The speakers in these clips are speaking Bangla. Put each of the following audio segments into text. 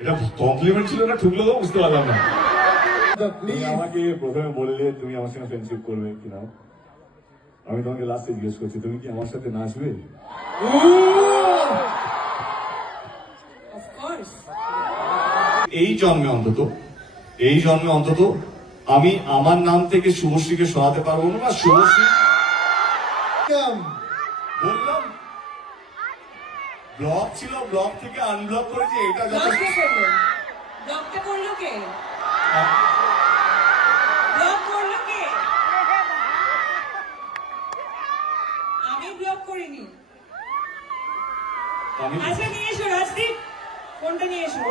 এটা কমপ্লিমেন্ট ছিল না ঠুকলো বুঝতে পারলাম না। তুমি আমাকে প্রথমে বললে তুমি আমার সঙ্গে ফ্রেন্ডশিপ করবে কিনা, আমি তোমাকে লাস্টে জিজ্ঞেস করছি তুমি কি আমার সাথে নাচবে? এই জন্মে অন্তত আমি আমার নাম থেকে শুভশ্রীকে সরাতে পারবো না। শুভশ্রী বললাম ব্লক ছিল, ব্লক থেকে আনব্লক করেছি, এটা যথেষ্ট। আমি ব্লক করিনি। আচ্ছা নিয়ে এসো রাজদীপ, ফোনটা নিয়ে এসো।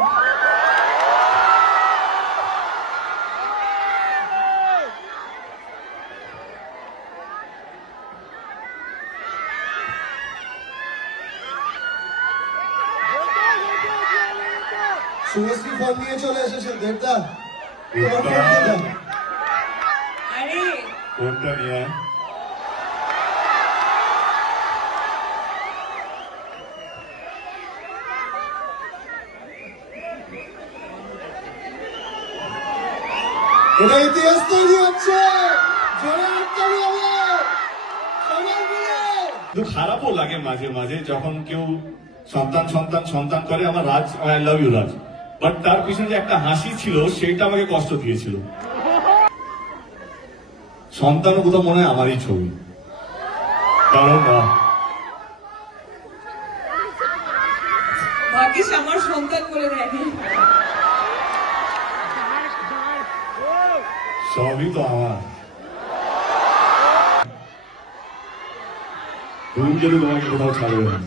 শুভশ্রী ফোন নিয়ে চলে এসেছে দেবদা। আরে ফোনটা নিয়ে এটা ইতিহাস তৈরি হচ্ছে। খারাপও লাগে মাঝে মাঝে যখন কেউ সন্তান করে। আমার Raj, I love you Raj, but তার পিছনে যে একটা হাসি ছিল সেটা আমাকে কষ্ট দিয়েছিল। সন্তানও কোথাও মনে হয় আমারই ছবি, কারণ ভাগ্যিস আমার সন্তান বলে দেখি, সবই তো আমার। তুমি যদি তোমাকে কোথাও ছাড়বে না।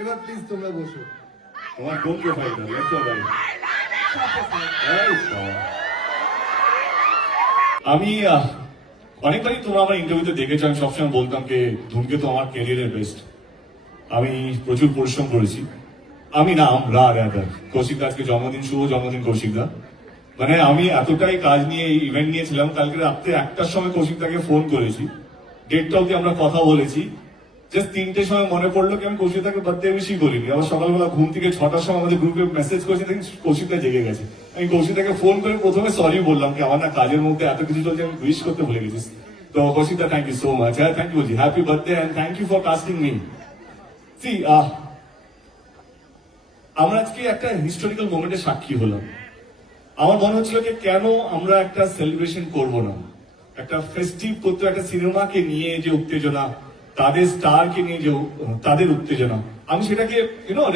এবার প্লিজ তোমরা বসো। তোমার কোন প্রোফাইলটা লেখো ভাই। আমি অনেকবারই তোমরা আমার ইন্টারভিউতে দেখেছো, আমি সবসময় বলতাম যে ধূমকেতু আমার ক্যারিয়ারের বেস্ট। আমি প্রচুর পরিশ্রম করেছি। আমি না আমরা কৌশিক আজকে জন্মদিন, শুভ জন্মদিন কৌশিক দা। মানে আমি এতটাই কাজ নিয়ে এই ইভেন্ট নিয়েছিলাম, কালকে রাত্রে 1টার সময় কৌশিক দাকে ফোন করেছি, 1:30 অব্দি আমরা কথা বলেছি। জাস্ট 3টের সময় মনে পড়লো কি আমি কৌশিক দাকে বার্থডে উইশই করিনি। আবার সকালবেলা ঘুম থেকে 6টার সময় আমাদের গ্রুপে মেসেজ করেছি, দেখি কৌশিক দা জেগে গেছে। আমি কৌশিক দাকে ফোন করে প্রথমে সরি বললাম কি আমার না কাজের মধ্যে এত কিছু চলছে, আমি উইশ করতে ভুলে গেছিস। তো Koushik da thank you so much. হ্যাঁ থ্যাংক ইউ বলছি, happy birthday and thank you for casting me. See আমরা আজকে একটা হিস্টোরিক্যাল মোমেন্টের সাক্ষী হলাম। আমার মনে হচ্ছিল যে কেন আমরা একটা সেলিব্রেশন করব না, একটা ফেস্টিভ করতে, একটা সিনেমাকে নিয়ে যে উত্তেজনা, তাদের স্টারকে নিয়ে যে তাদের উত্তেজনা, আমি সেটাকে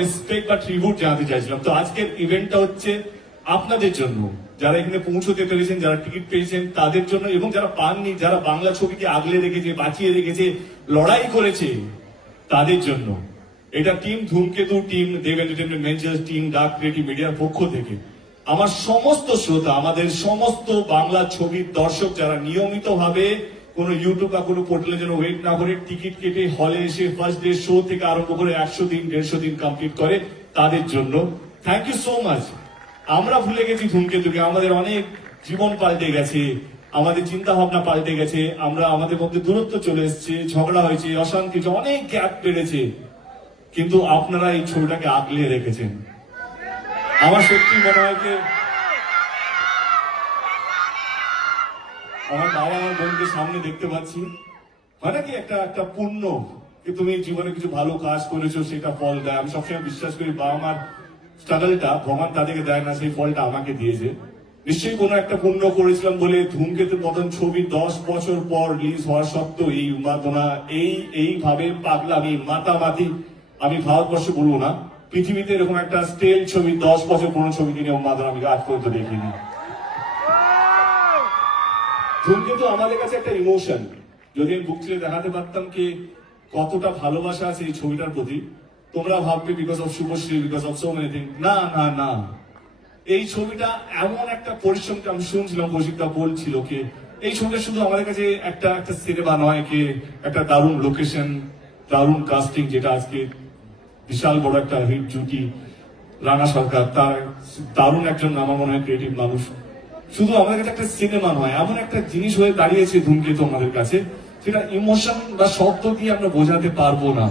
রেসপেক্ট বা ট্রিবিউট জানাতে চাইছিলাম। তো আজকের ইভেন্টটা হচ্ছে আপনাদের জন্য, যারা এখানে পৌঁছতে পেরেছেন, যারা টিকিট পেয়েছেন তাদের জন্য, এবং যারা পাননি, যারা বাংলা ছবিকে আগলে রেখেছে, বাঁচিয়ে রেখেছে, লড়াই করেছে তাদের জন্য। এটা team Dhumketu, team Dev entertainment ventures, team dark creative মিডিয়ার পক্ষ থেকে আমার সমস্ত শ্রোতা, আমাদের সমস্ত বাংলা ছবির দর্শক যারা নিয়মিত ভাবে কোনো ইউটিউব বা কোনো পোর্টালে যেন ওয়েট না করে টিকিট কেটে হলে এসে ফার্স্ট ডে শো থেকে আরম্ভ করে 100 দিন 150 দিন কমপ্লিট করে, তাদের জন্য থ্যাংক ইউ সো মাচ। আমরা ভুলে গেছি ধূমকেতুকে, আমাদের অনেক জীবন পাল্টে গেছে, আমাদের চিন্তা ভাবনা পাল্টে গেছে, আমরা আমাদের মধ্যে দূরত্ব চলে এসছে, ঝগড়া হয়েছে, অশান্তি, অনেক গ্যাপ বেড়েছে, কিন্তু আপনারা এই ছবিটাকে আগলে রেখেছেন। আমার সত্যি মনে হয় যে আমার বাবা আমার বোনকে সামনে দেখতে পাচ্ছি, হয় নাকি একটা পুণ্য যে তুমি জীবনে কিছু ভালো কাজ করেছো, সেটা ফল দেয়। আমি সবসময় বিশ্বাস করি বাবা মার স্ট্রাগলটা ভগবান তাদেরকে দেয় না, সেই ফলটা আমাকে দিয়েছে। নিশ্চয়ই কোনো একটা পুণ্য করেছিলাম বলে ধূমকেতুর মতন ছবি 10 বছর পর রিলিজ হওয়ার সত্ত্বেও এই উন্মাদনা, এইভাবে পাগলামি, মাতামাতি, আমি ভারতবর্ষে বলবো না, পৃথিবীতে এরকম একটা স্টেল ছবি 10 বছর পুরনো ছবি নিয়ে উন্মাদনা আমি আজ পর্যন্ত দেখিনি। ধূমকেতু আমাদের কাছে একটা ইমোশন। যদি আমি বুক ছেড়ে দেখাতে পারতাম কি কতটা ভালোবাসা আছে এই ছবিটার প্রতি, তোমরা ভাববে because of Subhashree, because of so many thing. না না না, এই ছবিটা এমন একটা পরিশ্রমটা আমি শুনছিলাম কৌশিকদা বলছিল কি এই ছবিটা শুধু আমাদের কাছে একটা সিনেমা নয়, কি একটা দারুণ লোকেশন, দারুণ কাস্টিং, যেটা আজকে বিশাল বড় একটা হিট জুটি, রানা সরকার, তার দারুণ একজন আমার মনে হয় ক্রিয়েটিভ মানুষ। শুধু আমাদের কাছে একটা সিনেমা নয়, এমন একটা জিনিস হয়ে দাঁড়িয়েছে ধূমকেতু আমাদের কাছে, সেটা ইমোশন বা শব্দ দিয়ে আমরা বোঝাতে পারবো না।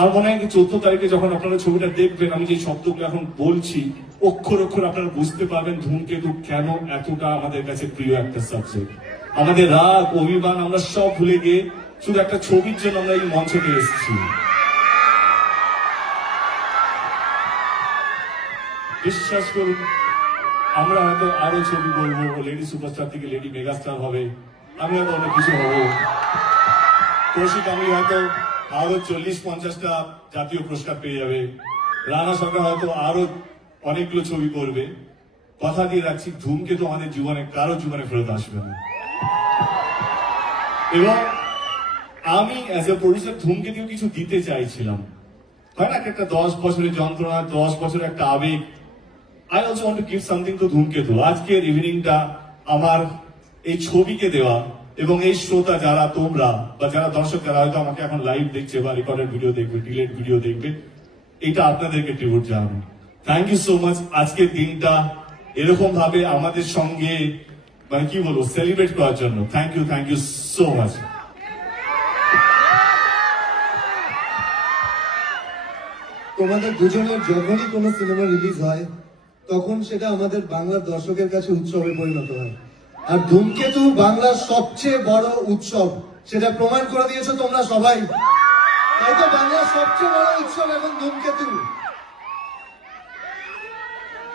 আর মনে হয় 14 তারিখে যখন আপনারা ছবিটা দেখবেন, আমি যে শব্দগুলো এখন বলছি অক্ষর অক্ষর আপনারা বুঝতে পারবেন ধূমকেতু কেন এতটা আমাদের কাছে প্রিয় একটা সাবজেক্ট। আমাদের রাগ অভিমান আমরা সব ভুলে গিয়ে শুধু একটা ছবির জন্য আমরা এই মঞ্চে এসেছি। বিশ্বাস করুন, আমরা হয়তো আরো ছবি করবো, লেডি সুপারস্টার থেকে লেডি মেগাস্টার হবে, আমি হয়তো অনেক কিছু হবো, কৌশিক আমি হয়তো আরো 40-50টা জাতীয় পুরস্কার পেয়ে যাবে, রানা সরকার হয়তো আরো অনেকগুলো ছবি করবে। কথা দিয়ে রাখছি, ধূমকেতু আমাদের জীবনে কারো জীবনে ফেরত আসবে না। এবং আমি অ্যাজ এ প্রডিউসার ধূমকেতু কিছু দিতে চাইছিলাম, হয় না একটা 10 বছরের যন্ত্রণা, 10 বছরের একটা আবেগ। I also want to give something to ধূমকেতু। আজকের ইভিনিংটা আমার এই ছবিকে দেওয়া, এবং এই শ্রোতা যারা তোমরা বা যারা দর্শক যারা হয়তো আমাকে এখন লাইভ দেখছে বা রেকর্ডেড ভিডিও দেখবে, ডিলেট ভিডিও দেখবে, এটা আপনাদেরকে ট্রিবিউট জানাবো। Thank you so much. আজকের দিনটা এরকম ভাবে আমাদের সঙ্গে মানে কি বলবো সেলিব্রেট করার জন্য থ্যাংক ইউ সো মাচ। তোমাদের দুজনের যখনই কোনো সিনেমা রিলিজ হয় তখন সেটা আমাদের বাংলার দর্শকের কাছে উৎসবে পরিণত হয়। আর ধূমকেতু বাংলার সবচেয়ে বড় উৎসব, সেটা প্রমাণ করে দিয়েছো তোমরা সবাই। তাই তো বাংলার সবচেয়ে বড় উৎসব এখন ধূমকেতু।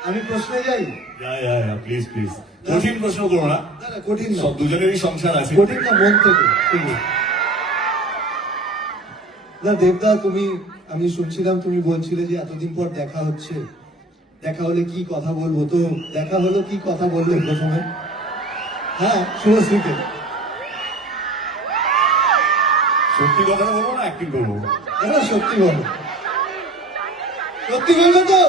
আমি প্রশ্নে যাই। প্লিজ প্লিজ, কঠিন প্রশ্ন করো না। না না, কঠিন না, সব দুজনেরই সংসার আছে। কঠিন না, মন থেকে শুধু। না দেবদা, আমি শুনছিলাম তুমি বলছিলে যে এতদিন পর দেখা হচ্ছে, দেখা হলে কি কথা বলবো, তো দেখা হলো, কি কথা বললে প্রথমে? হ্যাঁ, শুভশ্রীকে। সত্যি কথা বলবো না অ্যাক্টিং করবো? না সত্যি বলো, সত্যি বলবে তো?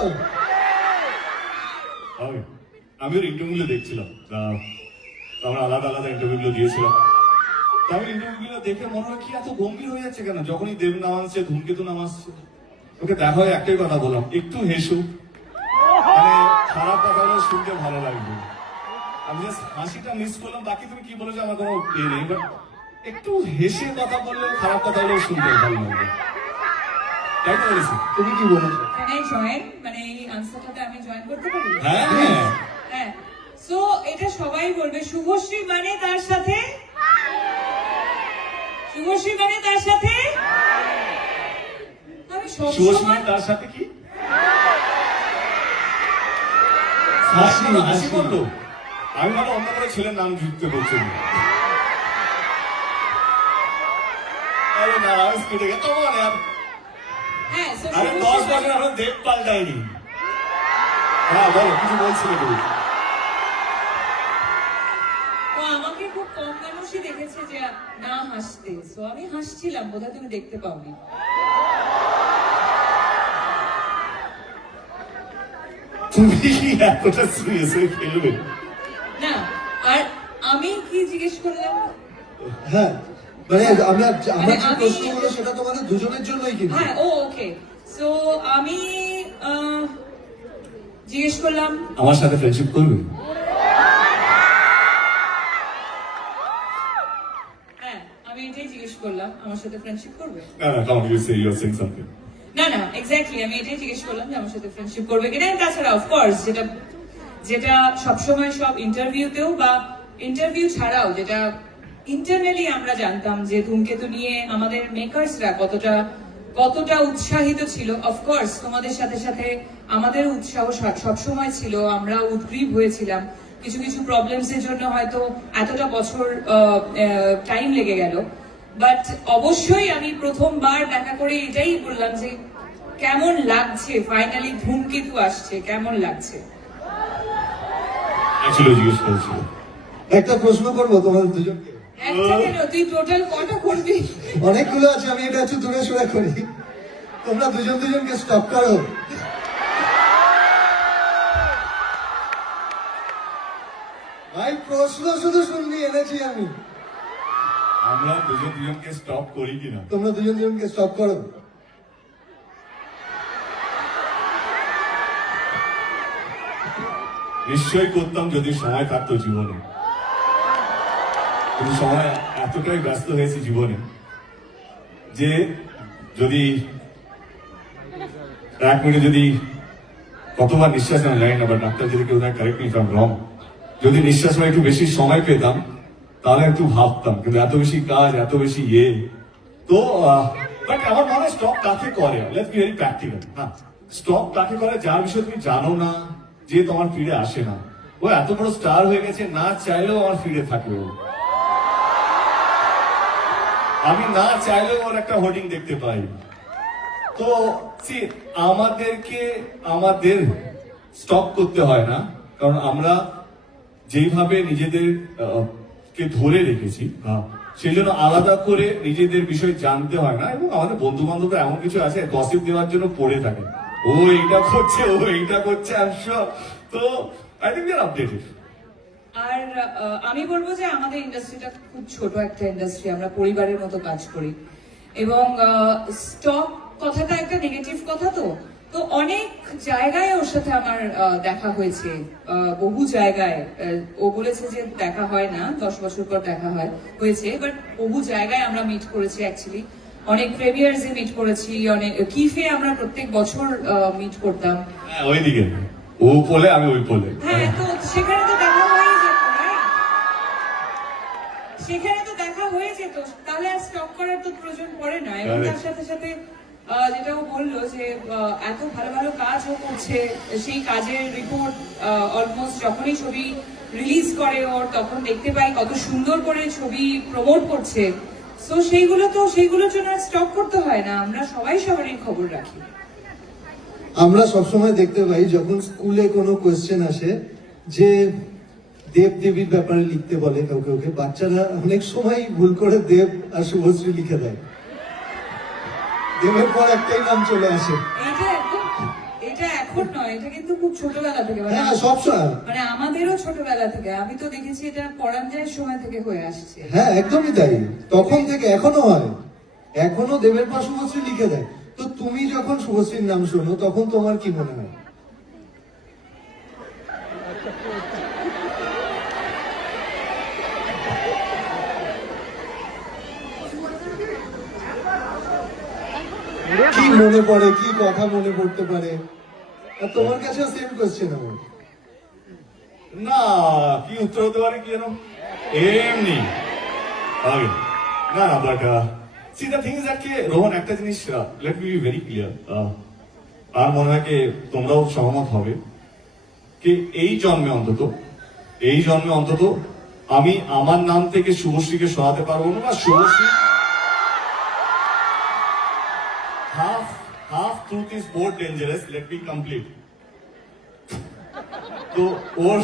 আমি ওর ইন্টারভিউগুলো দেখছিলাম, আমরা আলাদা আলাদা ইন্টারভিউগুলো দিয়েছিলাম। আমি ইন্টারভিউগুলো দেখে মনে হয় কি এত গম্ভীর হয়ে যাচ্ছে কেন, যখনই দেব নাম আসছে, ধূমকেতু নাম আসছে, ওকে দেখা হয় একটাই কথা বললাম, একটু হেসু, মানে খারাপ কথাগুলো শুনতে ভালো লাগবে। আমি জাস্ট হাসিটা মিস করলাম, বাকি তুমি কি বলেছো আমার কোনো ইয়ে নেই, বাট একটু হেসে কথা বললে খারাপ কথাগুলো শুনতে ভালো লাগবে। তাই তো বলেছি? তুমি কি বলেছো? Can I join? মানে এই আনসারটাতে আমি জয়েন করতে পারি? হ্যাঁ হ্যাঁ। সো এটা সবাই বলবে, শুভশ্রী মানে তার সাথে, শুভশ্রী মানে তার সাথে, আমি শুভশ্রী সবসময় তার সাথে কি হাসি হাসি বললো, আমি ভালো অন্য করে ছেলের নাম যুক্ত করছি। আরে না, কেটে গেছে তোমার আর। হ্যাঁ, so আরে 10 বছর এখন দেব পাল্টায়নি। হ্যাঁ বলো, কিছু বলছিলে তুমি? ও আমাকে খুব কম মানুষই দেখেছে যে না হাসতে, সো আমি হাসছিলাম, বোধহয় তুমি দেখতে পাওনি। তুমি কি এতটা সিরিয়াস হয়ে ফেলবে? না, আর আমি কি জিজ্ঞেস করলাম? হ্যাঁ, মানে আমার যে আমি- প্রশ্নগুলো সেটা তোমাদের দুজনের জন্যই কিন্তু। হ্যাঁ, ও ওকে। সো আমি জিজ্ঞেস করলাম আমার সাথে ফ্রেন্ডশিপ করবে? হ্যাঁ, আমি এটাই জিজ্ঞেস করলাম, আমার সাথে ফ্রেন্ডশিপ করবে? না না, come you say you are saying something. না না, এক্স্যাক্টলি আমি এটাই জিজ্ঞেস করলাম যে আমার সাথে ফ্রেন্ডশিপ করবে কিনা। তাছাড়া অফকোর্স যেটা সবসময় সব ইন্টারভিউতেও বা ইন্টারভিউ ছাড়াও যেটা ইন্টারনালি আমরা জানতাম যে ধূমকেতু নিয়ে আমাদের মেকার্সরা কতটা উৎসাহিত ছিল। অফকোর্স তোমাদের সাথে সাথে আমাদের উৎসাহ সবসময় ছিল, আমরা উদ্গ্রীব হয়েছিলাম। কিছু কিছু প্রবলেমস এর জন্য হয়তো এতটা বছর টাইম লেগে গেল, বাট অবশ্যই আমি প্রথমবার দেখা করে এটাই বললাম যে কেমন লাগছে, ফাইনালি ধূমকেতু আসছে, কেমন লাগছে। অ্যাকচুয়ালি জিজ্ঞেস করেছিল। একটা প্রশ্ন করবো তোমাদের দুজনকে। একটা কেন, তুই টোটাল কটা করবি? অনেকগুলো আছে, আমি এটা একটু দূরে সরে করি। তোমরা দুজনকে স্টপ করো। ভাই প্রশ্ন শুধু শুনবি এনেছি আমি। আমরা দুজন দুজনকে স্টপ করি কিনা? তোমরা দুজন দুজনকে স্টপ করো। নিশ্চয়ই করতাম যদি সময় থাকতো জীবনে, কিন্তু সময় এতটাই ব্যস্ত হয়েছে জীবনে যে যদি 1 মিনিটে যদি কতবার নিঃশ্বাস আমি জানি না, বাট ডাক্তার যদি কেউ কারেক্ট মি ফ্রম রং, যদি নিঃশ্বাস নেওয়ার একটু বেশি সময় পেতাম তাহলে একটু ভাবতাম, কিন্তু এত বেশি কাজ, এত বেশি তো বাট আমার মনে হয় স্টপ কাকে করে, লেটস বি ভেরি প্র্যাকটিক্যাল। হ্যাঁ, স্টপ কাকে করে যার বিষয়ে তুমি জানো না, যে তোমার ফিরে আসে না। ও এত বড় স্টার হয়ে গেছে, না চাইলেও আমার ফিরে থাকবে ও। আমি না চাইলেও ওর একটা হোর্ডিং দেখতে পাই। তো আমাদের স্টপ করতে হয় না, কারণ আমরা যেইভাবে নিজেদের কে ধরে রেখেছি, সেই জন্য আলাদা করে নিজেদের বিষয় জানতে হয় না। এবং আমাদের বন্ধু বান্ধবরা এমন কিছু আছে গসিপ দেওয়ার জন্য পড়ে থাকে, ও এইটা করছে, ও এইটা করছে, তো I think they are updated. আর আমি বলবো যে আমাদের ইন্ডাস্ট্রিটা খুব ছোট একটা ইন্ডাস্ট্রি, আমরা পরিবারের মতো কাজ করি, এবং স্টক কথাটা একটা নেগেটিভ কথা। তো অনেক জায়গায় ওর সাথে আমার দেখা হয়েছে, বহু জায়গায়। ও বলেছে যে দেখা হয় না, 10 বছর পর দেখা হয়েছে, বাট বহু জায়গায় আমরা মিট করেছি অ্যাকচুয়ালি। অনেক প্রিমিয়ার্সে মিট করেছি, অনেক কিফে আমরা প্রত্যেক বছর মিট করতাম। ওইদিকে ও পোলে, আমি ওই পোলে। হ্যাঁ, তো সেখানে তো দেখা হয়ে যেত, right? সেখানে তো দেখা হয়ে যেত, তাহলে আর স্টপ করার তো প্রয়োজন পড়ে না। এবং তার সাথে সাথে যেটা ও বললো যে এত ভালো ভালো কাজ ও করছে, সেই কাজের রিপোর্ট অলমোস্ট যখনই ছবি রিলিজ করে ওর, তখন দেখতে পাই কত সুন্দর করে ছবি প্রমোট করছে। তো সেইগুলোর জন্য স্টপ করতে হয় না, আমরা সবাই সবারই খবর রাখি। আমরা সবসময় দেখতে পাই যখন স্কুলে কোনো কোয়েশ্চেন আসে যে দেব দেবীর ব্যাপারে লিখতে বলে কাউকে, বাচ্চারা অনেক সময় ভুল করে দেব আর শুভশ্রী লিখে দেয়, দেবের পর একটাই নাম চলে আসে। এটা এখন নয়, এটা কিন্তু খুব ছোটবেলা থেকে, হ্যাঁ সবসময়, মানে আমাদেরও ছোটবেলা থেকে। আমি তো দেখেছি এটা পরাঞ্জয়ের সময় থেকে হয়ে আসছে। হ্যাঁ একদমই তাই, তখন থেকে এখনো হয়, এখনো দেবের পর শুভশ্রী লিখে দেয়। তো তুমি যখন শুভশ্রীর নাম শোনো তখন তোমার কি মনে হয়? কি মনে পড়ে, কি কথা মনে পড়তে পারে? আর তোমার কাছে সেম কোয়েশ্চেন আমার। না, কি উত্তর হতে পারে কি জানো, এমনি না, but see the thing is that Rohan, একটা জিনিস let me be very clear, আর মনে হয় কি তোমরাও সহমত হবে কি এই জন্মে অন্তত আমি আমার নাম থেকে শুভশ্রীকে সরাতে পারবো না, বা Subhashree half truth is more dangerous, let me complete. তো ওর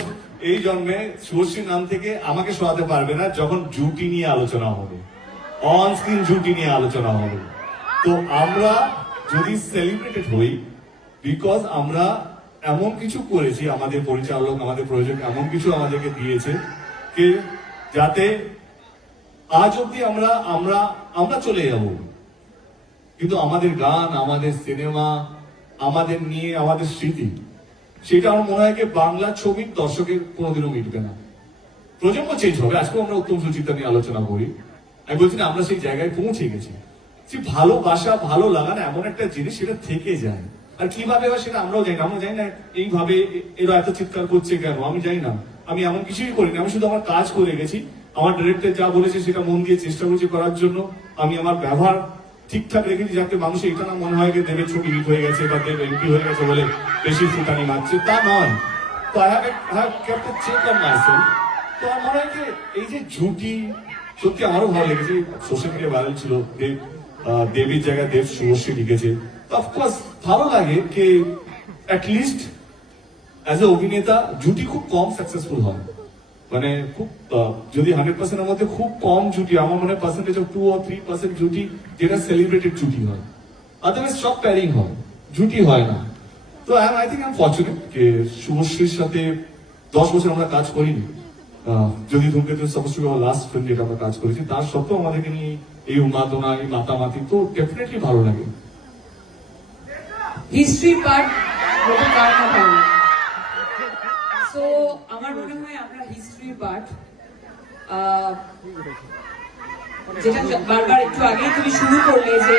এই জন্মে শুভশ্রীর নাম থেকে আমাকে সরাতে পারবে না যখন জুটি নিয়ে আলোচনা হবে, অন স্ক্রিন জুটি নিয়ে আলোচনা হবে। তো আমরা যদি সেলিব্রেটেড হই, বিকজ আমরা এমন কিছু করেছি, আমাদের পরিচালক, আমাদের প্রযোজক এমন কিছু আমাদেরকে দিয়েছে যে যাতে আজ অব্দি আমরা চলে যাব, কিন্তু আমাদের গান, আমাদের সিনেমা, আমাদের নিয়ে আমাদের স্মৃতি, সেটা আমার মনে হয় বাংলা ছবির দর্শকের কোনোদিনও মিটবে না। প্রজন্ম চেঞ্জ হবে, আজকেও আমরা উত্তম সুচিন্তা নিয়ে আলোচনা করি, আমি বলছি না আমরা সেই জায়গায় পৌঁছে গেছি। ভালোবাসা, ভালো লাগা না এমন একটা জিনিস, সেটা থেকে যায়। আর কিভাবে হয় সেটা আমরাও জানি না, আমরা জানি না এইভাবে এরা এত চিৎকার করছে কেন, আমি জানি না। আমি এমন কিছুই করিনি, আমি শুধু আমার কাজ করে গেছি, আমার ডিরেক্টর যা বলেছে সেটা মন দিয়ে চেষ্টা করেছি করার জন্য। আমি আমার ব্যবহার ঠিকঠাক রেখেছি যাতে মানুষ এটা না মনে হয় যে দেবের ছবি হিট হয়ে গেছে বা দেব এমপি হয়ে গেছে বলে বেশি ফুটানি মারছে, তা নয়। তো I have kept a check on myself. তো আমার মনে হয় যে এই যে জুটি, সত্যি আমারও ভালো লেগেছে, সোশ্যাল মিডিয়া ভাইরাল ছিল, দেবীর জায়গায় দেব শুভশ্রী লিখেছে। অফকোর্স ভালো লাগে যে অ্যাটলিস্ট অ্যাজ এ অভিনেতা জুটি খুব কম সাকসেসফুল হয়, মানে খুব যদি 100%-এর মধ্যে খুব কম জুটি, আমার মনে হয় পার্সেন্টেজ অফ 2 or 3% জুটি যেটা সেলিব্রেটেড জুটি হয়, আদারওয়াইজ সব প্যারিং হয়, জুটি হয় না। তো I think I am fortunate যে শুভশ্রীর সাথে 10 বছর আমরা কাজ করিনি, যদি ধূমকেতু সাপোজ টু আমার লাস্ট ফিল্ম যেটা আমরা কাজ করেছি তার সত্ত্বেও আমাদেরকে নিয়ে এই উন্মাদনা এই মাতামাতি তো ডেফিনেটলি ভালো লাগে। হিস্ট্রি পার্ট কার না ভালো। সো আমার মনে হয় আমরা হিস্ট্রি পার্ট, যেটা বারবার একটু আগেই তুমি শুরু করলে যে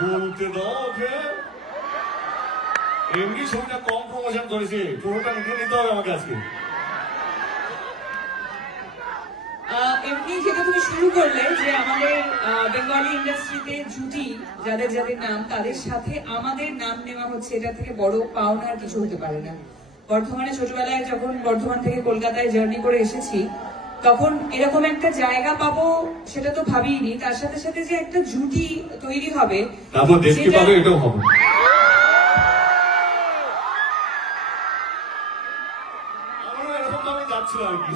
বলতে দাও ওকে, এমনি ছবিটা কম প্রমোশন করেছে, পুরোটা নিতে নিতে হবে আমাকে আজকে। এমনি যেটা তুমি শুরু করলে যে আমাদের বেঙ্গলি ইন্ডাস্ট্রিতে জুটি যাদের যাদের নাম তাদের সাথে আমাদের নাম নেওয়া হচ্ছে, এটা থেকে বড় পাওনা আর কিছু হতে পারে না। বর্ধমানে ছোটবেলায় যখন বর্ধমান থেকে কলকাতায় জার্নি করে এসেছি তখন এরকম একটা জায়গা পাবো সেটা তো ভাবিনি, তার সাথে সাথে যে একটা জুটি তৈরি হবে তারপর দেখতে পাবে এটাও হবে। আমারও এরকম ভাবে যাচ্ছিল আর কি,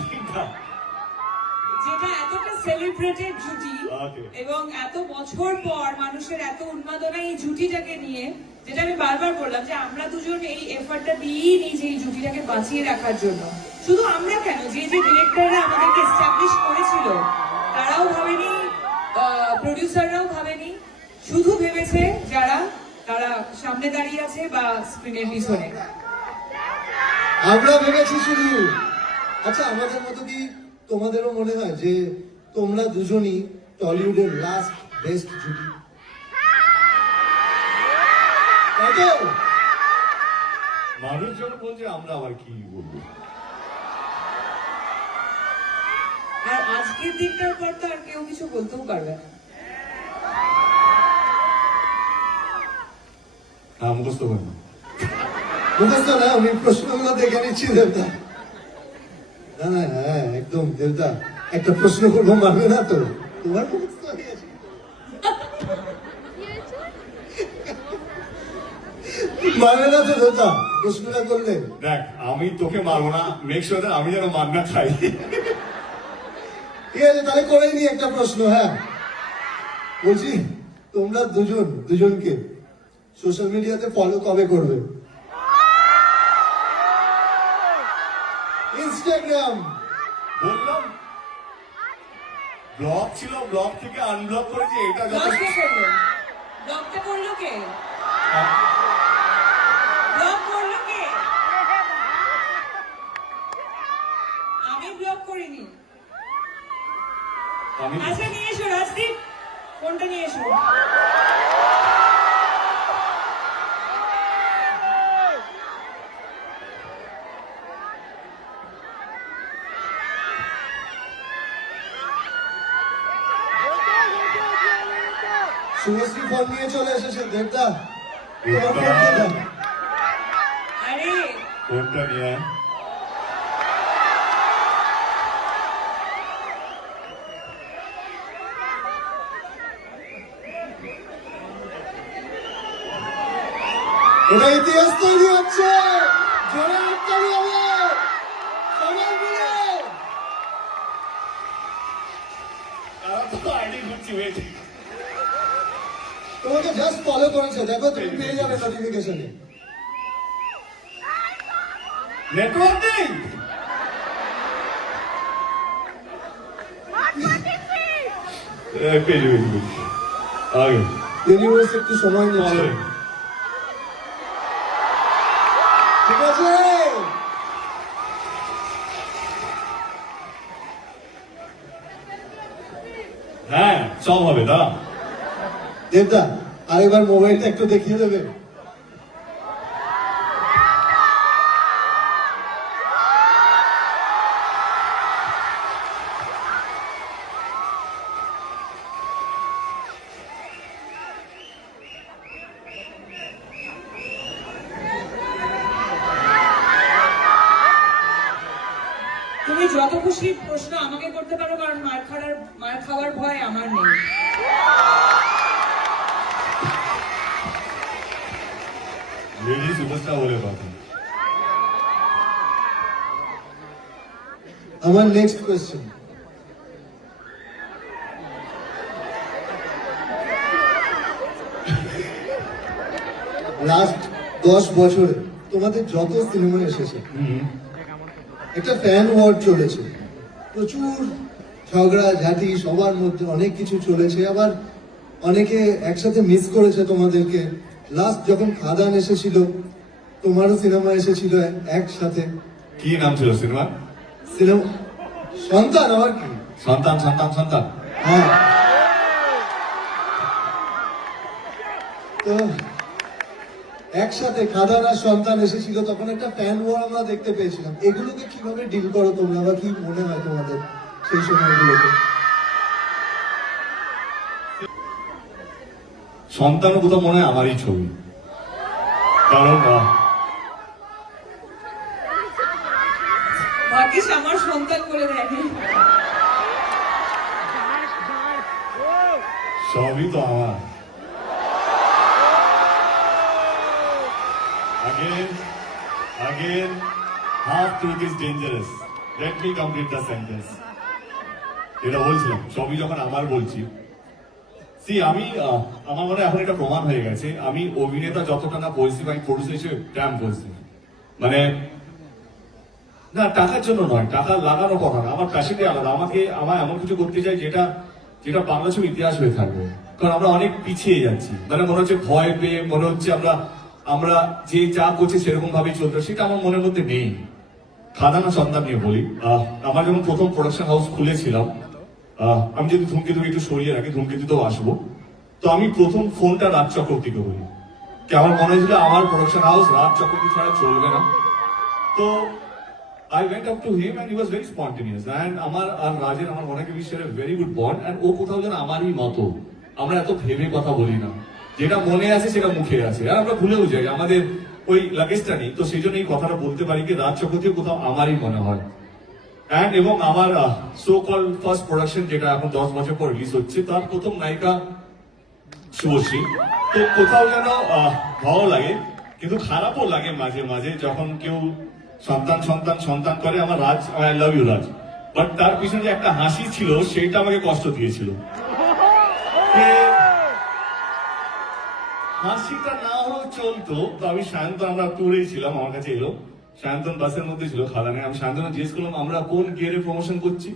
যেটা এতটা সেলিব্রেটেড জুটি Okay. এবং এত বছর পর মানুষের এত উন্মাদনা এই জুটিটাকে নিয়ে, যেটা আমি বারবার বললাম যে আমরা দুজন এই এফর্টটা দিয়েই নিই যে এই জুটিটাকে বাঁচিয়ে রাখার জন্য। শুধু আমরা কেন, যে যে ডিরেক্টররা আমাদেরকে এস্টাবলিশ করেছিল তারাও ভাবেনি, প্রডিউসাররাও ভাবেনি, শুধু ভেবেছে যারা তারা সামনে দাঁড়িয়ে আছে বা স্ক্রিনের পিছনে। আমরা ভেবেছি শুধু। আচ্ছা, আমাদের মতো কি তোমাদেরও মনে হয় যে তোমরা দুজনই টলিউডের লাস্ট বেস্ট জুটি? তাই তো? মানুষ যখন বলছে আমরা আবার কি বলবো। আর আজকের দিনটার পর তো আর কেউ কিছু বলতেও পারবে না। মুখস্থ করে না, মুখস্থ না, আমি প্রশ্নগুলো দেখে নিচ্ছি দেবদা। না না, হ্যাঁ একদম দেবদা, একটা প্রশ্ন করবো মানবে না তো? তোমার মুখস্থ হয়ে গেছে। মানবে না তো দেবদা প্রশ্নটা করলে? দেখ আমি তোকে মারবো না, মেক শিওর দ্যাট আমি যেন মার না খাই। ঠিক আছে, তাহলে করেই নি একটা প্রশ্ন। হ্যাঁ বলছি, তোমরা দুজনকে সোশ্যাল মিডিয়াতে ফলো কবে করবে? ইনস্টাগ্রাম। বললাম ব্লগ ছিল, ব্লগ থেকে আনব্লক করেছি, এটা ব্লগ যথেষ্ট। কে করলো? ব্লগটা করলো কে? ব্লগ করলো কে? আমি ব্লগ করিনি। আমি আচ্ছা নিয়ে এসো রাজদীপ, ফোনটা নিয়ে এসো। শুভশ্রী ফোন নিয়ে চলে এসেছে দেবদা। তোমার ফোনটা দাও। আরে ফোনটা নিয়ে আয়। এটা ইতিহাস তৈরি হচ্ছে। জোরে হাততালি হবে সবাই মিলে। তারা তো আইডি ঘুরছি, wait। তোমাকে জাস্ট ফলো করেছে, দেখো তুমি পেয়ে যাবে নোটিফিকেশনে। নেটওয়ার্ক নেই। পেয়ে যাবে আগে ইউনিভার্স একটু সময় নিচ্ছে। ঠিক আছে, হ্যাঁ সব হবে দাঁড়া। দেবদা আরেকবার মোবাইলটা একটু দেখিয়ে দেবে? তুমি যত খুশি প্রশ্ন আমাকে করতে পারো, কারণ মার খাওয়ার ভয় আমার নেই। লেডি সুপারস্টার বলে কথা। আমার নেক্সট কোয়েশ্চেন, লাস্ট 10 বছরে তোমাদের যত সিনেমা এসেছে একটা ফ্যান ওয়ার চলেছে, প্রচুর ঝগড়া ঝাঁটি, সবার মধ্যে অনেক কিছু চলেছে, আবার অনেকে একসাথে মিস করেছে তোমাদেরকে। লাস্ট যখন খাদান এসেছিল, তোমারও সিনেমা এসেছিল একসাথে। কি নাম ছিল সিনেমা? সিনেমা সন্তান, আবার কি? সন্তান সন্তান সন্তান। হ্যাঁ, তো একসাথে খাদান আর সন্তান এসেছিল, তখন একটা ফ্যান ওয়ার আমরা দেখতে পেয়েছিলাম। এগুলোকে কিভাবে ডিল করো তোমরা, বা কি মনে হয় তোমাদের সেই সময়গুলোকে? সন্তান কোথাও মনে হয় আমারই ছবি, কারণ ভাগ্যিস আমার সন্তান করে দেয়নি। সবই তো আমার। Again, half truth is dangerous. Let me complete the sentence. এটা বলছিলাম, সবই যখন আমার বলছি। আমি আমার মনে হয় এখন এটা প্রমাণ হয়ে গেছে, আমি অভিনেতা যতটা না বলছি বা প্রডিউসার হিসেবে ড্যাম বলছি। মানে না, টাকার জন্য নয়, টাকা লাগানোর কথা না, আমার প্যাশনটাই আলাদা। আমার এমন কিছু করতে চাই যেটা যেটা বাংলা ছবি ইতিহাস হয়ে থাকবে। কারণ আমরা অনেক পিছিয়ে যাচ্ছি, মানে মনে হচ্ছে ভয় পেয়ে, মনে হচ্ছে আমরা যে যা করছি সেরকম ভাবেই চলতে, সেটা আমার মনের মধ্যে নেই। খাদানা সন্তান নিয়ে বলি, আমার যখন প্রথম প্রোডাকশন হাউস খুলেছিলাম, আমি যদি ধূমকেতু একটু সরিয়ে রাখি, ধূমকেতুতেও আসবো, তো আমি প্রথম ফোনটা রাজ চক্রবর্তীকে বলি, কি আমার মনে হয়েছিল আমার প্রোডাকশন হাউস রাজ চক্রবর্তী ছাড়া চলবে না। তো I went up to him and he was very spontaneous, and আমার আর রাজের আমার মনে হয় share a very good bond, and ও কোথাও যেন আমারই মতো। আমরা এত ভেবে কথা বলি না, যেটা মনে আছে সেটা মুখে আছে, আর আমরা ভুলেও যাই, আমাদের ওই লাগেজটা নেই। তো সেই জন্য এই কথাটা বলতে পারি কি রাজ চক্রবর্তী কোথাও আমারই মনে হয়। এবং আমার সো কল ফার্স্ট প্রোডাকশন, যেটা এখন 10 বছর পর রিলিজ হচ্ছে, তার প্রথম নায়িকা শুভশ্রী। তো কোথাও যেন ভালো লাগে, কিন্তু খারাপও লাগে মাঝে মাঝে যখন কেউ সন্তান সন্তান সন্তান করে। আমার Raj, I love you Raj, but তার পিছনে যে একটা হাসি ছিল সেইটা আমাকে কষ্ট দিয়েছিল। হাসিটা না হলেও চলতো। তো আমি সায়ন্তন, আমরা ট্যুরেই ছিলাম, আমার কাছে এলো সায়ন্তন, বাসের মধ্যে ছিল খাদানে। আমি সায়ন্তন জিজ্ঞেস করলাম আমরা কোন গিয়ারে প্রমোশন করছি।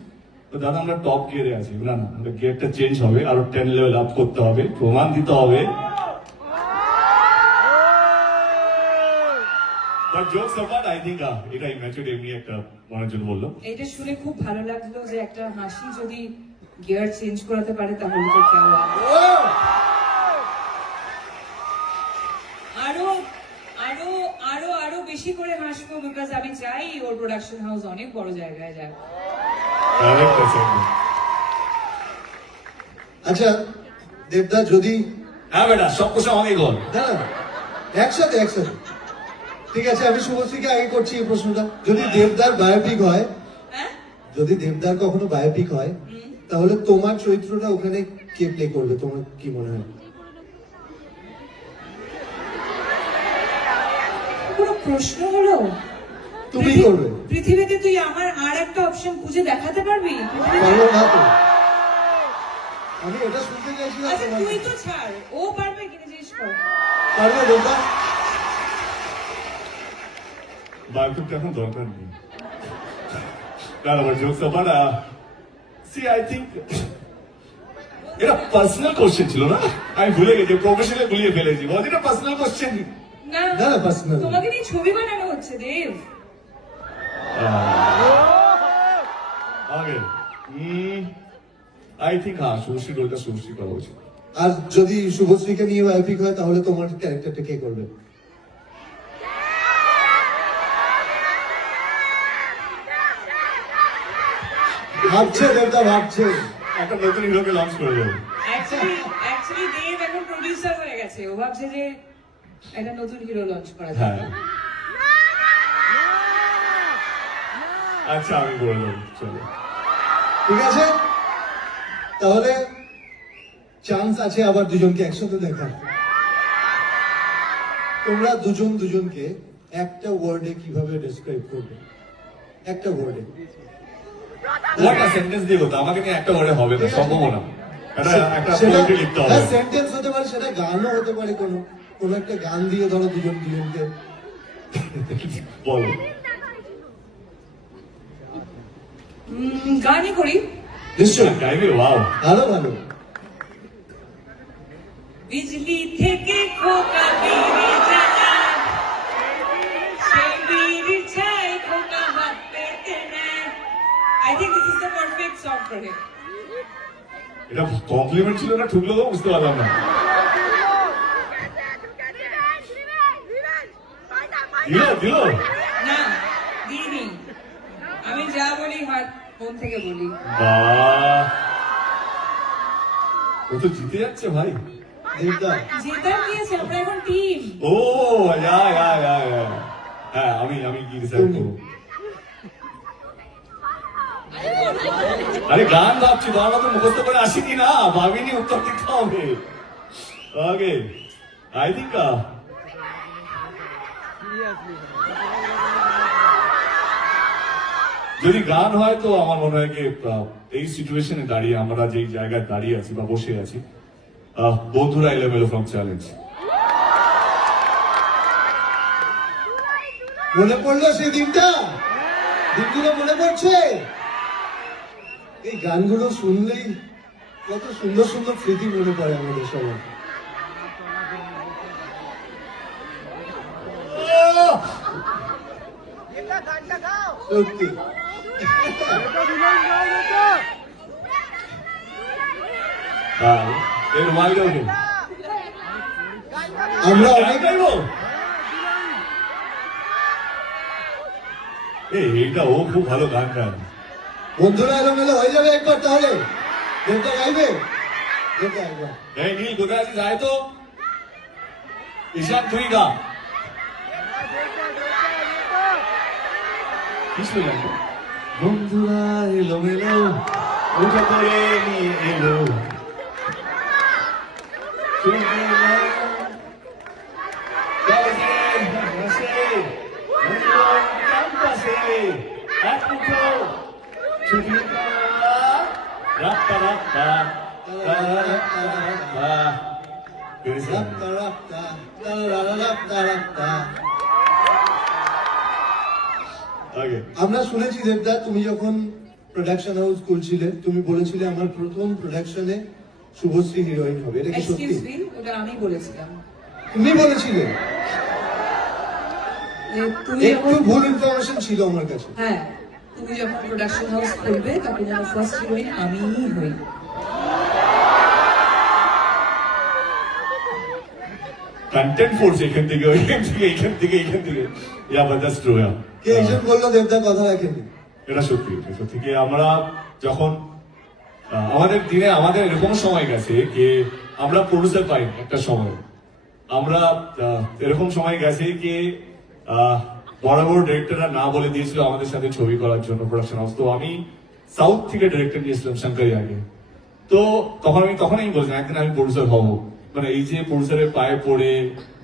তো দাদা আমরা টপ গিয়ারে আছি। না না, আমাদের গিয়ারটা চেঞ্জ হবে, আরো 10 লেভেল আপ করতে হবে, প্রমাণ দিতে হবে। But jokes apart, I think এটা ইম্যাচুর এমনি একটা মনের জন্য বললো। এটা শুনে খুব ভালো লাগলো যে একটা হাসি যদি গিয়ার চেঞ্জ করাতে পারে তাহলে তো কেমন। আরো আরো আরো আরো বেশি করে হাসবো, বিকজ আমি চাই ওর প্রোডাকশন হাউস অনেক বড় জায়গায় যাক। আচ্ছা দেবদা, যদি হ্যাঁ বেটা, সব কিছু আমাকে কর। না না, একসাথে একসাথে, ঠিক আছে। আমি শুভশ্রীকে আগে করছি এই প্রশ্নটা। যদি দেবদার বায়োপিক হয়, হ্যাঁ, যদি দেবদার কখনো বায়োপিক হয়, তাহলে তোমার চরিত্রটা ওখানে কে প্লে করবে, তোমার কি মনে হয়? কোনো প্রশ্ন হলো? তুমি করবে। পৃথিবীতে তুই আমার আর একটা অপশন খুঁজে দেখাতে পারবি? পারবো না তো, আমি এটা শুনতে চাইছিলাম। আচ্ছা তুই তো ছাড়, ও পারবে কিনা জিজ্ঞেস কর। পারবে দেবদা? বায়োপিকটা এখন দরকার নেই। না না, jokes apart, see I think এটা পার্সোনাল কোশ্চেন ছিল না, আমি ভুলে গেছি, প্রফেশনাল গুলিয়ে ফেলেছি। বল, এটা পার্সোনাল কোশ্চেন না না না, পার্সোনাল। তোমাকে নিয়ে ছবি বানানো হচ্ছে দেব। আগে আই থিঙ্ক হ্যাঁ, শুভশ্রী রোলটা শুভশ্রী করা উচিত। আর যদি শুভশ্রীকে নিয়ে বায়োপিক হয়, তাহলে তোমার ক্যারেক্টারটা কে করবে? ভাবছে দেবদা, ভাবছে। একটা নতুন হিরোকে লঞ্চ করে দেবো। অ্যাকচুয়ালি দেব এখন প্রডিউসার হয়ে গেছে, ও ভাবছে যে একটা নতুন হিরো লঞ্চ করা যায়। হ্যাঁ, আচ্ছা আমি করে দেবো, চলো। ঠিক আছে, তাহলে চান্স আছে আবার দুজনকে একসাথে দেখার। তোমরা দুজন দুজনকে একটা ওয়ার্ডে কিভাবে ডেসক্রাইব করবে? একটা ওয়ার্ডে। একটা সেন্টেন্স দিয়ে বলতো, আমাকে নিয়ে একটা ওয়ার্ডে হবে না, সম্ভব না। একটা পোয়েট্রি লিখতে হবে। সেন্টেন্স হতে পারে, সেটা গানও হতে পারে, কোনো একটা গান দিয়ে ধরো দুজন দুজনকে বলো। গানই করি। নিশ্চয়ই গাইবে? ওয়াও, ভালো ভালো। বিজলি থেকে খোকা বিড়ি জ্বালায়, সেই বিড়ির ছাই খোকা হাত পেতে নেয়। I think this is the perfect song for him. এটা কমপ্লিমেন্ট ছিল না ঠুকলো তো বুঝতে পারলাম না। দিল দিল না, দিইনি। আমি যা বলি হাত মন থেকে বলি। বাহ, ও তো জিতে যাচ্ছে ভাই। দেবদা জেতার কি আছে, আমরা এখন টিম। ও হ্যাঁ, আমি কি ডিসাইড করবো? আরে গান ভাবছি, তোমার মতো মুখস্থ করে আসিনি না, ভাবিনি উত্তর দিতে হবে। ওকে, আই থিঙ্ক যদি গান হয় তো আমার মনে হয় কি এই সিচুয়েশনে দাঁড়িয়ে আমরা যেই জায়গায় দাঁড়িয়ে আছি বা বসে আছি, বন্ধুরা এলোমেলো ফ্রম চ্যালেঞ্জ। মনে পড়লো সেই দিনটা? দিনগুলো মনে পড়ছে? এই গানগুলো শুনলেই কত সুন্দর সুন্দর স্মৃতি মনে পড়ে আমাদের সবার। সত্যি এর মাইল ওকে আমরা অনেক এইটা ও খুব ভালো গান গান। বন্ধুরা এলোমেলো হয়ে যাবে একবার, তাহলে দেবদা গাইবে? দেবদা একবার এই নীল কোথায় আছিস, আয় তো। ঈশান তুই গা। কি শুনলেন? বন্ধুরা এলোমেলো ওটা করে নিয়ে এলো, রাপ্তা রাপ্তা তারা রাপ্তা রাপ্তা। আমরা শুনেছি দেবদা, তুমি যখন প্রোডাকশন হাউস খুলছিলে তুমি বলেছিলে আমার প্রথম প্রোডাকশনে শুভশ্রী হিরোইন হবে, এটা কি সত্যি? এক্সকিউজ মি, ওটা আমি বলেছিলাম। তুমি বলেছিলে? যে তুমি একটু যখন, ভুল ইনফরমেশন ছিল আমার কাছে। হ্যাঁ, তুমি যখন প্রোডাকশন হাউস খুলবে তখন যেন ফার্স্ট হিরোইন আমিই হই। কন্টেন্ট ফোর্স এখান থেকে ওইখান থেকে এইখান থেকে এইখান থেকে জাবরদস্ত রোয়া। কে একজন বললো দেবদা কথা রাখেনি? এটা সত্যি, এটা সত্যি কি আমরা যখন আমাদের দিনে আমাদের এরকম সময় গেছে কি আমরা প্রডিউসার পাই একটা সময়, আমরা এরকম সময় গেছে কি বড় বড় ডিরেক্টররা না বলে দিয়েছিল আমাদের সাথে ছবি করার জন্য প্রোডাকশন হাউস। তো আমি সাউথ থেকে ডিরেক্টর নিয়েছিলাম শঙ্করি আগে, তো তখন আমি তখনই বলছিলাম একদিন আমি প্রডিউসার হবো। মানে এই যে প্রডিউসারের পায়ে পড়ে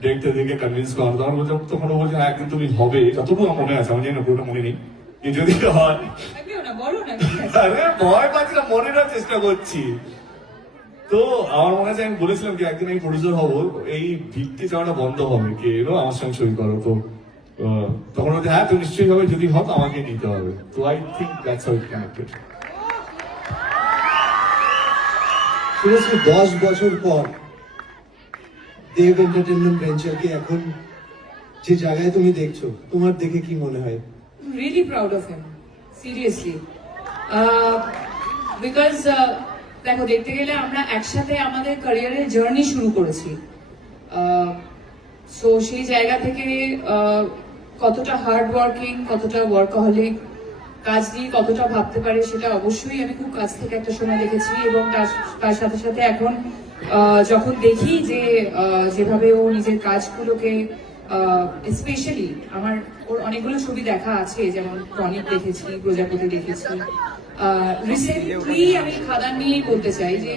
ডিরেক্টরদেরকে কনভিন্স করানো, তখন বলছিলাম, তখন ও বলছে একদিন তুমি হবে, যতটুকু আমার মনে আছে, আমার জানি না পুরোটা মনে নেই, কি যদি হয়। থাকবেও না, বলো না, কি আছে? আরে ভয় পাচ্ছি না, মনে রাখার চেষ্টা করছি। তো আমার মনে আছে আমি বলেছিলাম যে একদিন আমি প্রডিউসার হবো, এই ভিত্তি চাওয়াটা বন্ধ হবে, কে এলো আমার সঙ্গে সই করো। তো তখন বলতে হ্যাঁ তুমি নিশ্চয়ই হবে, যদি হয় তো আমাকে নিতে হবে। তো I think that's how it connected. Subhashree 10 বছর পর দেব এন্টারটেনমেন্ট ভেঞ্চারকে এখন যে জায়গায় তুমি দেখছো, তোমার দেখে কি মনে হয়? I'm really proud of him, seriously. Because দেখো, দেখতে গেলে আমরা একসাথে আমাদের ক্যারিয়ারের জার্নি শুরু করেছি। সো সেই জায়গা থেকে কতটা হার্ড ওয়ার্কিং, কতটা ওয়ার্কাহলিক, কাজ নিয়ে কতটা ভাবতে পারে সেটা অবশ্যই আমি খুব কাছ থেকে একটা সময় দেখেছি। এবং তার সাথে সাথে এখন যখন দেখি যে যেভাবে ও নিজের কাজগুলোকে, স্পেশালি আমার ওর অনেকগুলো ছবি দেখা আছে, যেমন টনিক দেখেছি, প্রজাপতি দেখেছি, রিসেন্টলি আমি খাদান নিয়েই বলতে চাই যে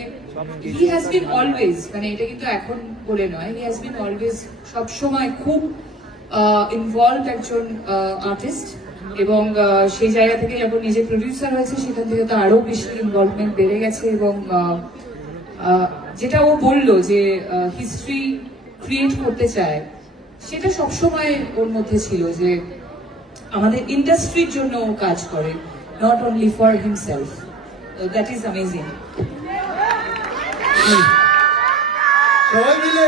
হি হ্যাজ বিন অলওয়েজ, মানে এটা কিন্তু এখন বলে নয়, হি হ্যাজ বিন অলওয়েজ সবসময় খুব ইনভলভ একজন আর্টিস্ট। এবং সেই জায়গা থেকে যখন নিজে প্রডিউসার হয়েছে সেখান থেকে তো আরো বেশি ইনভলভমেন্ট বেড়ে গেছে। এবং যেটা ও বললো যে হিস্ট্রি ক্রিয়েট করতে চায়, সেটা সবসময় ওর মধ্যে ছিল যে আমাদের ইন্ডাস্ট্রির জন্য ও কাজ করে, not only for himself. That is amazing. সবাই মিলে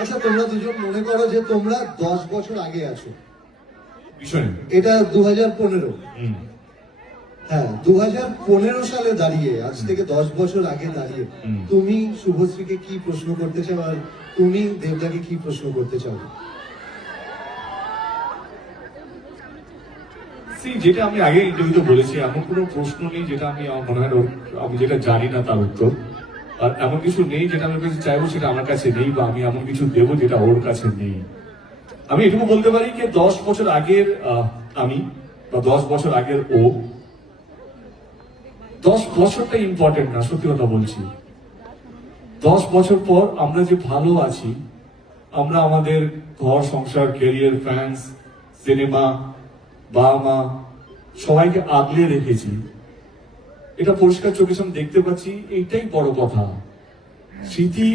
আচ্ছা, তোমরা দুজন মনে করো যে তোমরা 10 বছর আগে আছো, বিষয় এটা 2015। হুম। হ্যাঁ, 2015 সালে দাঁড়িয়ে, আজ থেকে 10 বছর আগে দাঁড়িয়ে হুম। তুমি শুভশ্রীকে কি প্রশ্ন করতে চাও আর তুমি দেবদাকে কি প্রশ্ন করতে চাও? যেটা আমি আগে ইন্টারভিউতে বলেছি, এমন কোনো প্রশ্ন নেই যেটা আমি আমার মনে হয় আমি যেটা জানি না তার উত্তর, আর এমন কিছু নেই যেটা আমার কাছে চাইবো সেটা আমার কাছে নেই, বা আমি এমন কিছু দেবো যেটা ওর কাছে নেই। আমি এটুকু বলতে পারি যে 10 বছর আগের আমি, বা 10 বছর আগের ও, 10 বছরটা ইম্পর্টেন্ট না, সত্যি কথা বলছি। 10 বছর পর আমরা যে ভালো আছি, আমরা আমাদের ঘর সংসার, ক্যারিয়ার, ফ্যান্স, সিনেমা, বাবা মা সবাইকে আগলে রেখেছি, এটা পরিষ্কার চোখের সামনে দেখতে পাচ্ছি, এইটাই বড় কথা। স্মৃতি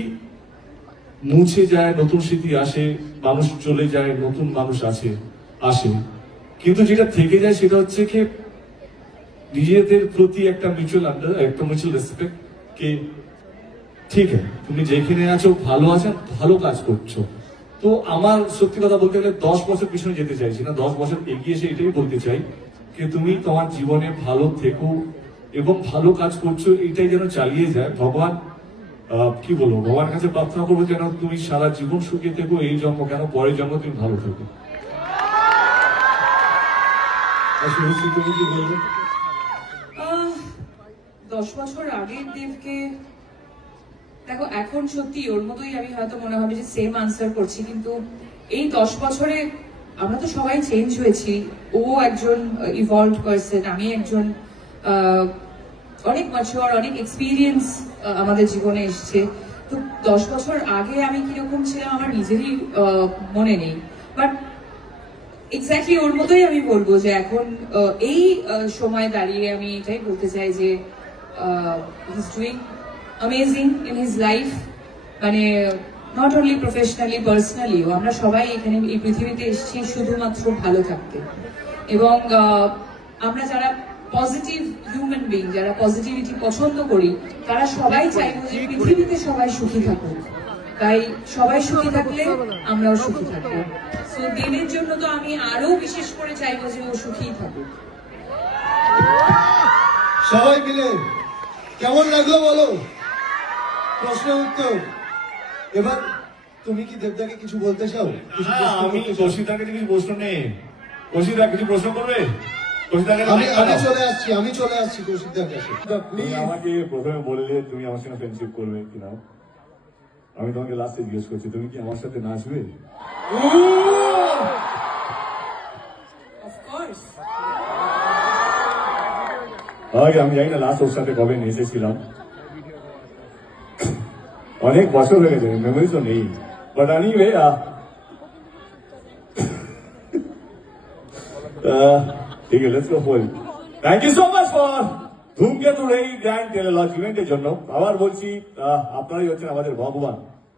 মুছে যায়, নতুন স্মৃতি আসে, মানুষ চলে যায়, নতুন মানুষ আসে, কিন্তু যেটা থেকে যায় সেটা হচ্ছে কি নিজেদের প্রতি একটা মিউচুয়াল রেসপেক্ট, কে ঠিক আছে তুমি যেখানে আছো ভালো আছো, ভালো কাজ করছো। তো আমার সত্যি কথা বলতে গেলে 10 বছর পিছনে যেতে চাইছি না, 10 বছর এগিয়ে এসে এটাই বলতে চাই যে তুমি তোমার জীবনে ভালো থেকো এবং ভালো কাজ করছো, এটাই যেন চালিয়ে যায়। ভগবান কি বলবো, ভগবানের কাছে প্রার্থনা করবো যেন তুমি সারা জীবন সুখে থেকো, এই জন্ম কেন পরের জন্ম তুমি ভালো থেকো। আর শুভশ্রী, তুমি কি বলবে? 10 বছর আগের দেবকে দেখো, এখন সত্যি ওর মতোই আমি হয়তো মনে হবে যে সেম আনসার করছি, কিন্তু এই 10 বছরে আমরা তো সবাই চেঞ্জ হয়েছি। ও একজন ইভলভ পারসন, আমি একজন অনেক ম্যাচিওর, অনেক এক্সপিরিয়েন্স আমাদের জীবনে এসছে। তো 10 বছর আগে আমি কিরকম ছিলাম আমার নিজেরই মনে নেই, বাট এক্স্যাক্টলি ওর মতোই আমি বলবো যে এখন এই সময় দাঁড়িয়ে আমি এটাই বলতে চাই যে he is doing amazing in his life. মানে নট অনলি প্রফেশনালি, পার্সোনালিও আমরা সবাই এখানে এই পৃথিবীতে এসেছি শুধুমাত্র ভালো থাকতে, এবং আমরা যারা পজিটিভ হিউম্যান বিং, যারা পজিটিভিটি পছন্দ করি, তারা সবাই চাইবো যে পৃথিবীতে সবাই সুখী থাকুক। তাই সবাই সুখী থাকলে আমরাও সুখী থাকবো। সো দেবের জন্য তো আমি আরো বিশেষ করে চাইবো যে ও সুখী থাকুক। সবাই মিলে কেমন লাগলো বলো? প্রশ্ন উত্তর। এবার তুমি কি দেবদাকে কিছু বলতে চাও? কিছু প্রশ্ন আমি করতে চাও? কৌশিকদার কাছে কিছু প্রশ্ন নেই। কৌশিকদা কিছু প্রশ্ন করবে? আমি চলে আসছি কৌশিকদার কাছে। তুমি আমাকে প্রথমে বললে তুমি আমার সঙ্গে ফ্রেন্ডশিপ করবে কিনা, আমি তোমাকে লাস্টে জিজ্ঞেস করছি তুমি কি আমার সাথে নাচবে? Of course. আমি জানি না লাস্ট ওর সাথে কবে নেচেছিলাম, অনেক বছর হয়ে গেছে, মেমোরি তো নেই, বাট এনিওয়ে ঠিক আছে, let's go for it. Thank you so much for ধূমকেতুর এই গ্র্যান্ড টেলিলজ ইভেন্টের জন্য। আবার বলছি, আপনারাই হচ্ছেন আমাদের ভগবান,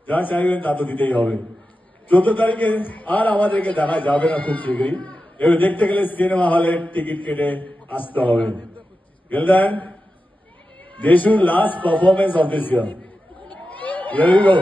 যা চাইবেন তা তো দিতেই হবে। 14 তারিখে আর আমাদেরকে দেখা যাবে না খুব শীঘ্রই, এবার দেখতে গেলে সিনেমা হলে টিকিট কেটে আসতে হবে। Till then, this is last performance of this year. Here we go.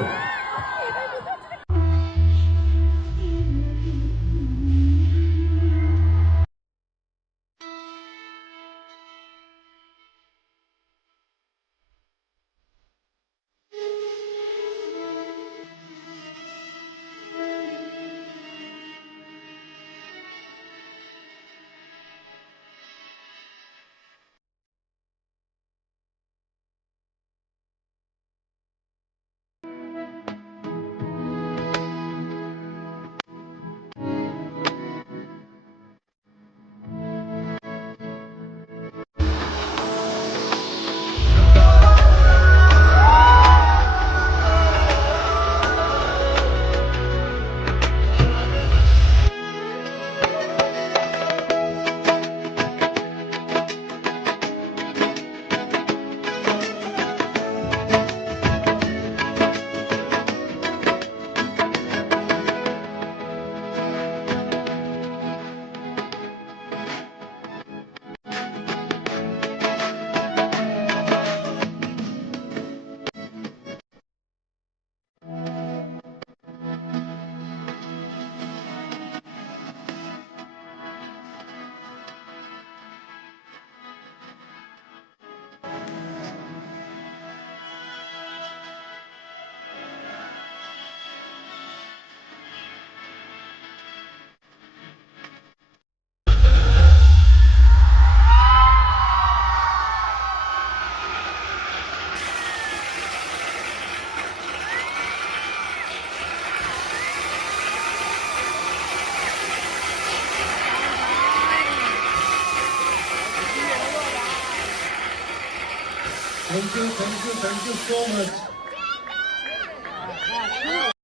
Thank you so much.